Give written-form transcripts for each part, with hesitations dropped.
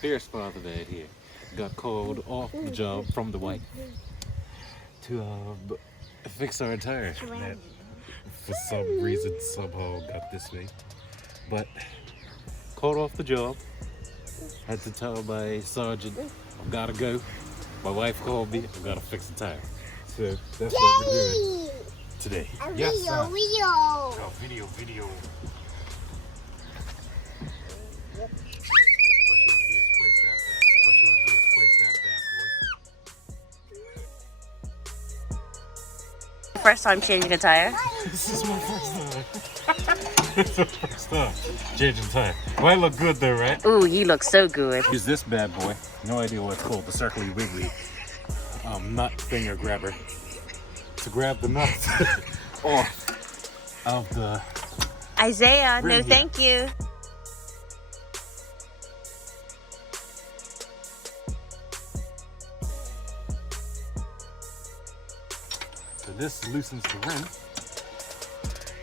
Fierce Fatherman here got called off the job from the wife to fix our tire that for some reason somehow got this way. But called off the job. Had to tell my sergeant I gotta go. My wife called me, I gotta fix the tire. So that's what we're doing today. Yes, son. Oh, video. First time changing a tire. This is my first time. It's the first time changing tire. Well, I look good though, right? Ooh, you look so good. Use this bad boy. No idea what it's called. The circly wiggly nut finger grabber to grab the nuts off of the. Isaiah, rim no here. thank you. So this loosens the rim.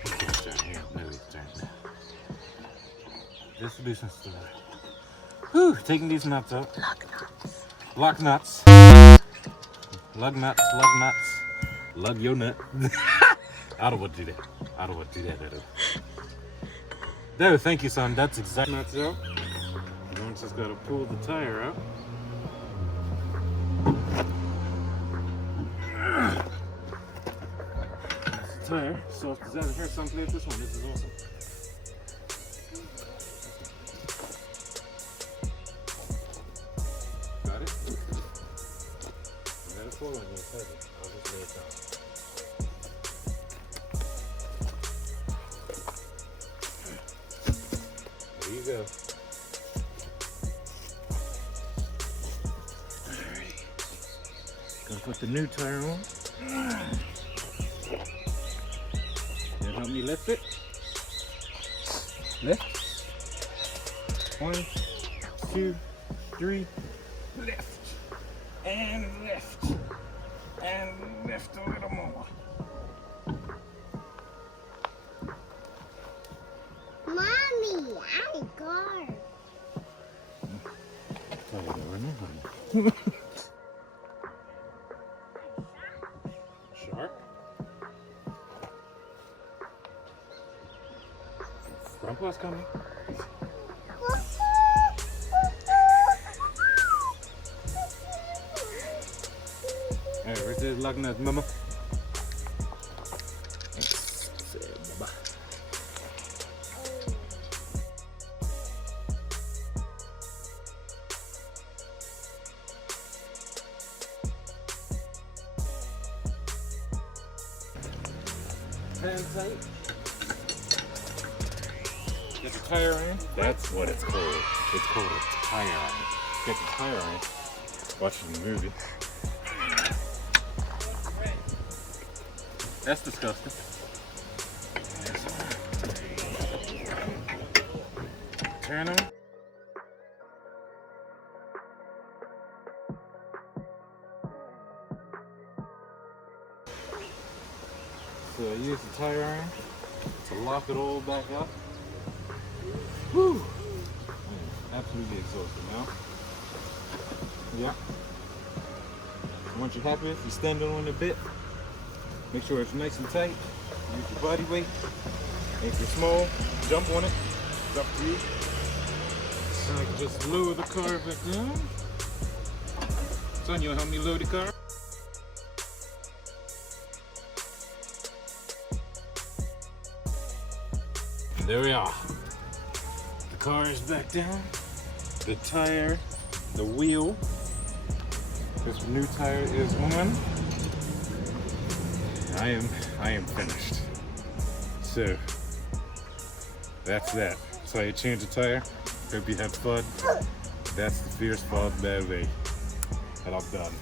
Okay, turn here. No, it's turned. This loosens the rim. Whew, taking these nuts out. Lug nuts. Lug nuts. Lug your nut. I don't want to do that. I don't want to do that at all. No, thank you, son. That's exactly nuts out. You just got to pull the tire out. Tire, soft as ever. Here, son, play with this one. This is awesome. Got it? Let it fall on you, says it. I'll just lay it down. There you go. Alright. Gonna put the new tire on. Help me lift it. Lift. 1, 2, 3. Lift. And lift. And lift a little more. Mommy, I got Shark. Grandpa's coming. Hey, where's this lug nut, mama? Hand tight. Get the tire iron. That's what it's called. It's called a tire iron. Get the tire iron. Watching the movie. That's disgusting. Turn them. So I use the tire iron to lock it all back up. Whew! Man, absolutely exhausted now. Yeah. So once you're happy, you stand on it a bit. Make sure it's nice and tight. Use your body weight. If you're small, jump on it. It's up to you. And I can just lower the car back down. Son, you wanna help me lower the car? There we are. The car is back down. The tire, the wheel. This new tire is on. I am finished. So that's that. So you change the tire. Hope you have fun. That's the Fierce Fatherman way. And I'm done.